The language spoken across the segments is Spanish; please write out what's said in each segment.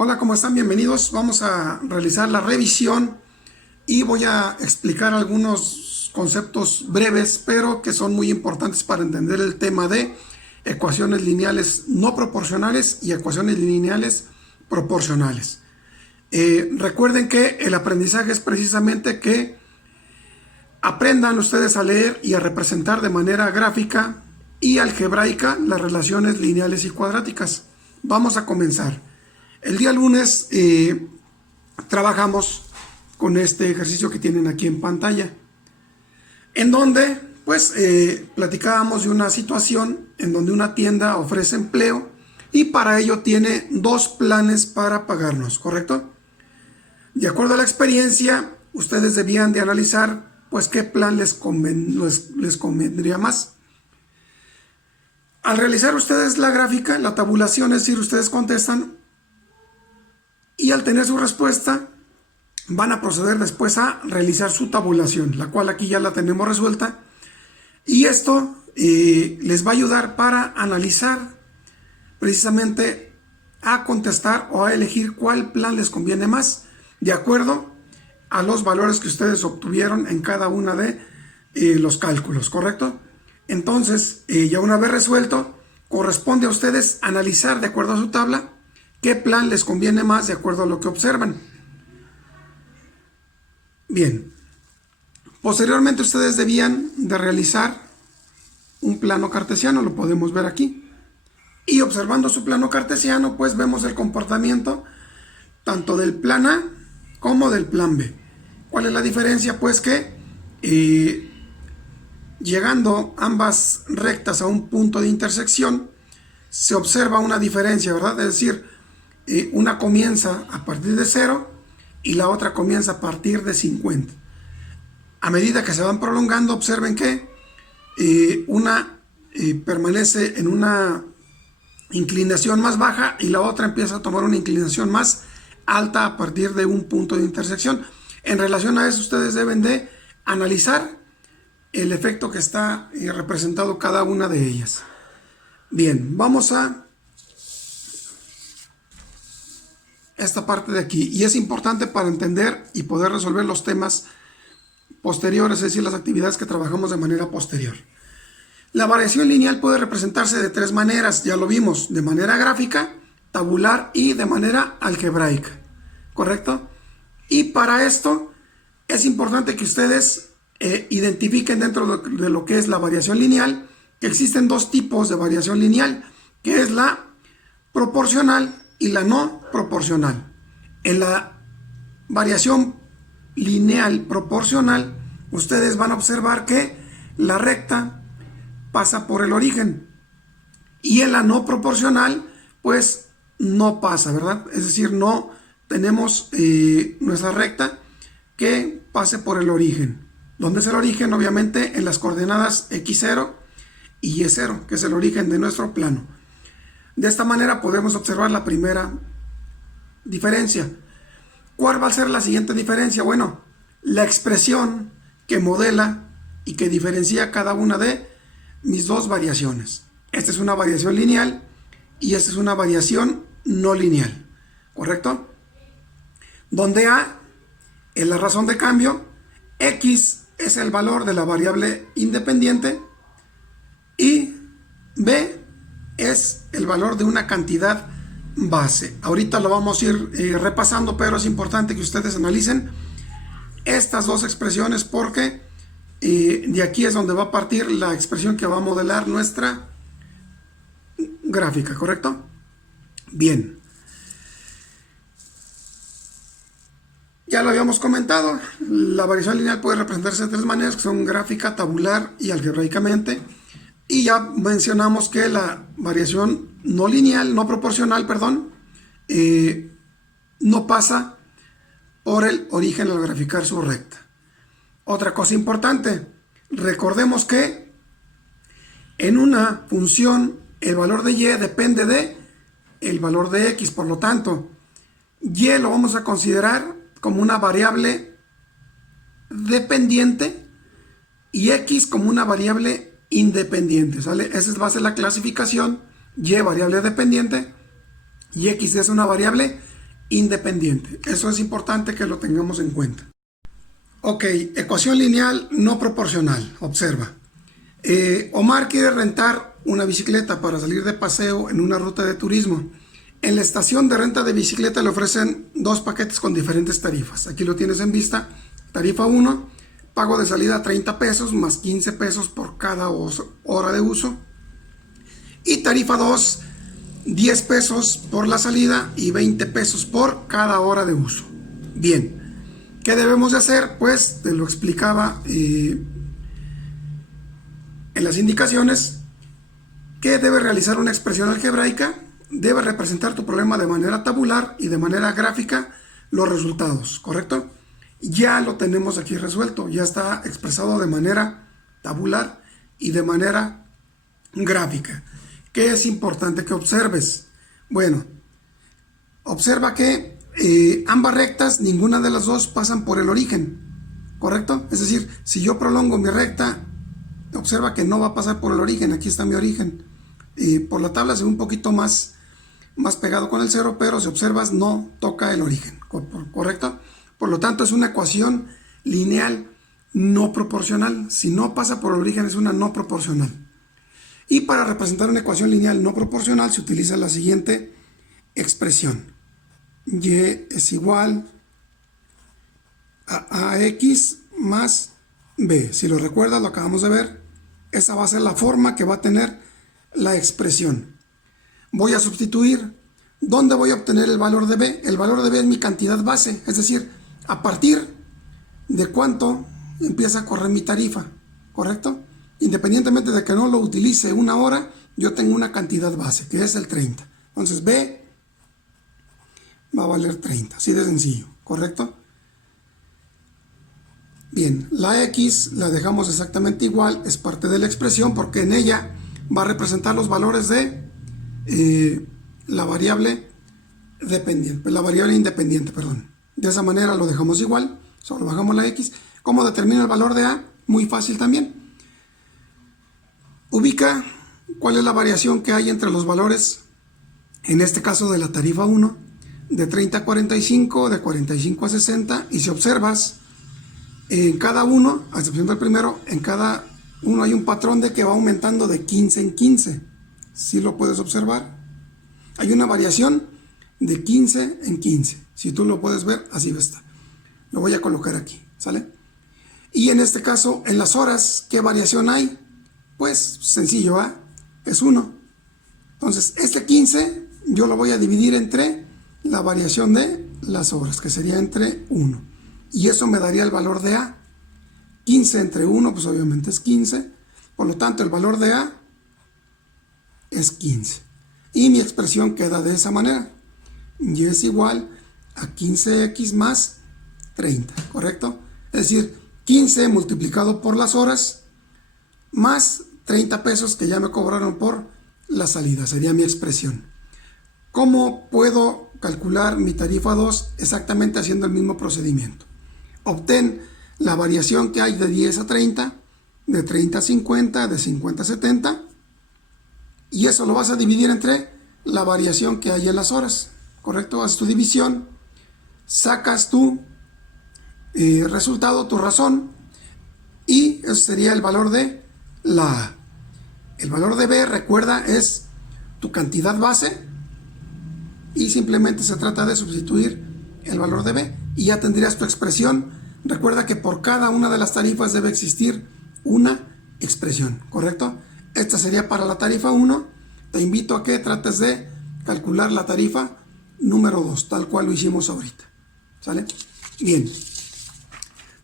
Hola, ¿cómo están? Bienvenidos. Vamos a realizar la revisión y voy a explicar algunos conceptos breves, pero que son muy importantes para entender el tema de ecuaciones lineales no proporcionales y ecuaciones lineales proporcionales. Recuerden que el aprendizaje es precisamente que aprendan ustedes a leer y a representar de manera gráfica y algebraica las relaciones lineales y cuadráticas. Vamos a comenzar. El día lunes trabajamos con este ejercicio que tienen aquí en pantalla, en donde pues platicábamos de una situación en donde una tienda ofrece empleo y para ello tiene dos planes para pagarnos, ¿correcto? De acuerdo a la experiencia, ustedes debían de analizar pues qué plan les convendría más. Al realizar ustedes la gráfica, la tabulación, es decir, ustedes contestan y al tener su respuesta van a proceder después a realizar su tabulación, la cual aquí ya la tenemos resuelta, y esto les va a ayudar para analizar precisamente a contestar o a elegir cuál plan les conviene más de acuerdo a los valores que ustedes obtuvieron en cada una de los cálculos, ¿correcto? Entonces, ya una vez resuelto, corresponde a ustedes analizar de acuerdo a su tabla qué plan les conviene más de acuerdo a lo que observan. Bien, posteriormente ustedes debían de realizar un plano cartesiano, lo podemos ver aquí. Y observando su plano cartesiano, pues vemos el comportamiento tanto del plan A como del plan B. ¿Cuál es la diferencia? Pues que llegando ambas rectas a un punto de intersección, se observa una diferencia, ¿verdad? Es decir, una comienza a partir de 0 y la otra comienza a partir de 50. A medida que se van prolongando, observen que una permanece en una inclinación más baja y la otra empieza a tomar una inclinación más alta a partir de un punto de intersección. En relación a eso, ustedes deben de analizar el efecto que está representado cada una de ellas. Bien, vamos a esta parte de aquí, y es importante para entender y poder resolver los temas posteriores, es decir, las actividades que trabajamos de manera posterior. La variación lineal puede representarse de tres maneras, ya lo vimos, de manera gráfica, tabular y de manera algebraica, ¿correcto? Y para esto es importante que ustedes identifiquen dentro de lo que es la variación lineal que existen dos tipos de variación lineal, que es la proporcional y la no proporcional. En la variación lineal proporcional, ustedes van a observar que la recta pasa por el origen, y en la no proporcional, pues no pasa, ¿verdad? Es decir, no tenemos nuestra recta que pase por el origen. ¿Dónde es el origen? Obviamente en las coordenadas x0 y y0, que es el origen de nuestro plano. De esta manera podemos observar la primera diferencia. ¿Cuál va a ser la siguiente diferencia? Bueno, la expresión que modela y que diferencia cada una de mis dos variaciones. Esta es una variación lineal y esta es una variación no lineal, ¿correcto? Donde A es la razón de cambio, X es el valor de la variable independiente y B es el valor de una cantidad base. Ahorita lo vamos a ir repasando, pero es importante que ustedes analicen estas dos expresiones porque de aquí es donde va a partir la expresión que va a modelar nuestra gráfica, ¿correcto? Bien. Ya lo habíamos comentado, la variación lineal puede representarse de tres maneras, que son gráfica, tabular y algebraicamente. Y ya mencionamos que la variación no lineal, no proporcional, perdón, no pasa por el origen al graficar su recta. Otra cosa importante, recordemos que en una función el valor de y depende de el valor de x, por lo tanto, y lo vamos a considerar como una variable dependiente y x como una variable independiente, ¿sale? Esa va a ser la clasificación, y variable dependiente y x es una variable independiente. Eso es importante que lo tengamos en cuenta. Ok, ecuación lineal no proporcional. Observa. Omar quiere rentar una bicicleta para salir de paseo en una ruta de turismo. En la estación de renta de bicicleta le ofrecen dos paquetes con diferentes tarifas. Aquí lo tienes en vista. Tarifa 1, pago de salida 30 pesos más 15 pesos por cada hora de uso. Y tarifa 2, 10 pesos por la salida y 20 pesos por cada hora de uso. Bien, ¿qué debemos de hacer? Pues te lo explicaba en las indicaciones, que debe realizar una expresión algebraica, debe representar tu problema de manera tabular y de manera gráfica los resultados, ¿correcto? Ya lo tenemos aquí resuelto, ya está expresado de manera tabular y de manera gráfica. ¿Qué es importante que observes? Bueno, observa que ambas rectas, ninguna de las dos pasan por el origen, ¿correcto? Es decir, si yo prolongo mi recta, observa que no va a pasar por el origen. Aquí está mi origen. Por la tabla se ve un poquito más pegado con el cero, pero si observas no toca el origen, ¿correcto? Por lo tanto es una ecuación lineal no proporcional. Si no pasa por el origen es una no proporcional. Y para representar una ecuación lineal no proporcional se utiliza la siguiente expresión. Y es igual a AX más B. Si lo recuerdas, lo acabamos de ver. Esa va a ser la forma que va a tener la expresión. Voy a sustituir. ¿Dónde voy a obtener el valor de B? El valor de B es mi cantidad base. Es decir, a partir de cuánto empieza a correr mi tarifa. ¿Correcto? Independientemente de que no lo utilice una hora, yo tengo una cantidad base, que es el 30. Entonces B va a valer 30. Así de sencillo. ¿Correcto? Bien, la X la dejamos exactamente igual, es parte de la expresión porque en ella va a representar los valores de la variable dependiente, la variable independiente, perdón. De esa manera lo dejamos igual, solo bajamos la X. ¿Cómo determina el valor de A? Muy fácil también. Ubica cuál es la variación que hay entre los valores, en este caso de la tarifa 1, de 30 a 45, de 45 a 60, y si observas, en cada uno, a excepción del primero, en cada uno hay un patrón de que va aumentando de 15 en 15. ¿Sí lo puedes observar? Hay una variación de 15 en 15. Si tú lo puedes ver, así va a estar. Lo voy a colocar aquí, ¿sale? Y en este caso, en las horas, ¿qué variación hay? Pues sencillo, ¿eh? Es 1. Entonces, este 15 yo lo voy a dividir entre la variación de las horas, que sería entre 1. Y eso me daría el valor de A. 15 entre 1, pues obviamente es 15. Por lo tanto, el valor de A es 15. Y mi expresión queda de esa manera. Y es igual a 15x más 30, ¿correcto? Es decir, 15 multiplicado por las horas más 30 pesos que ya me cobraron por la salida. Sería mi expresión. ¿Cómo puedo calcular mi tarifa 2? Exactamente haciendo el mismo procedimiento. Obtén la variación que hay de 10 a 30, de 30 a 50, de 50 a 70, y eso lo vas a dividir entre la variación que hay en las horas, ¿correcto? Haces tu división, sacas tu resultado, tu razón, y eso sería el valor de la A. El valor de B, recuerda, es tu cantidad base, y simplemente se trata de sustituir el valor de B, y ya tendrías tu expresión. Recuerda que por cada una de las tarifas debe existir una expresión, ¿correcto? Esta sería para la tarifa 1. Te invito a que trates de calcular la tarifa número 2, tal cual lo hicimos ahorita. ¿Sale? Bien.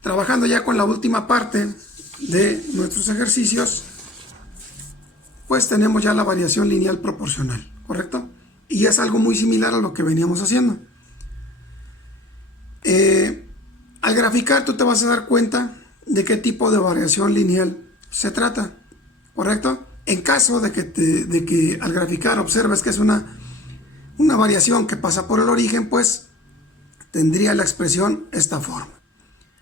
Trabajando ya con la última parte de nuestros ejercicios, pues tenemos ya la variación lineal proporcional, ¿correcto? Y es algo muy similar a lo que veníamos haciendo. Al graficar tú te vas a dar cuenta de qué tipo de variación lineal se trata, ¿correcto? En caso de que al graficar observes que es una variación que pasa por el origen, pues tendría la expresión esta forma.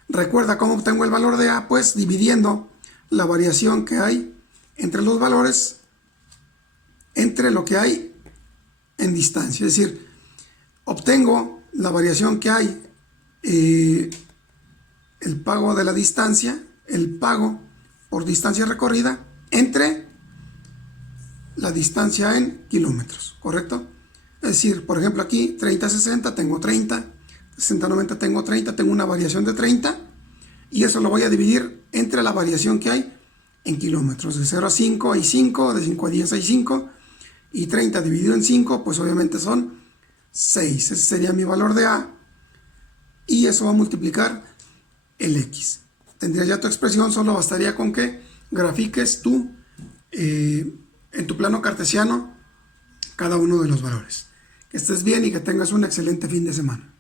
Recuerda cómo obtengo el valor de A, pues dividiendo la variación que hay entre los valores entre lo que hay en distancia. Es decir, obtengo la variación que hay, el pago de la distancia, el pago por distancia recorrida entre la distancia en kilómetros, ¿correcto? Es decir, por ejemplo aquí 30-60 tengo 30, 60-90 tengo 30, tengo una variación de 30 y eso lo voy a dividir entre la variación que hay en kilómetros. De 0 a 5 hay 5, de 5 a 10 hay 5 y 30 dividido en 5 pues obviamente son 6. Ese sería mi valor de A y eso va a multiplicar el X. Tendrías ya tu expresión, solo bastaría con que grafiques tú en tu plano cartesiano cada uno de los valores. Que estés bien y que tengas un excelente fin de semana.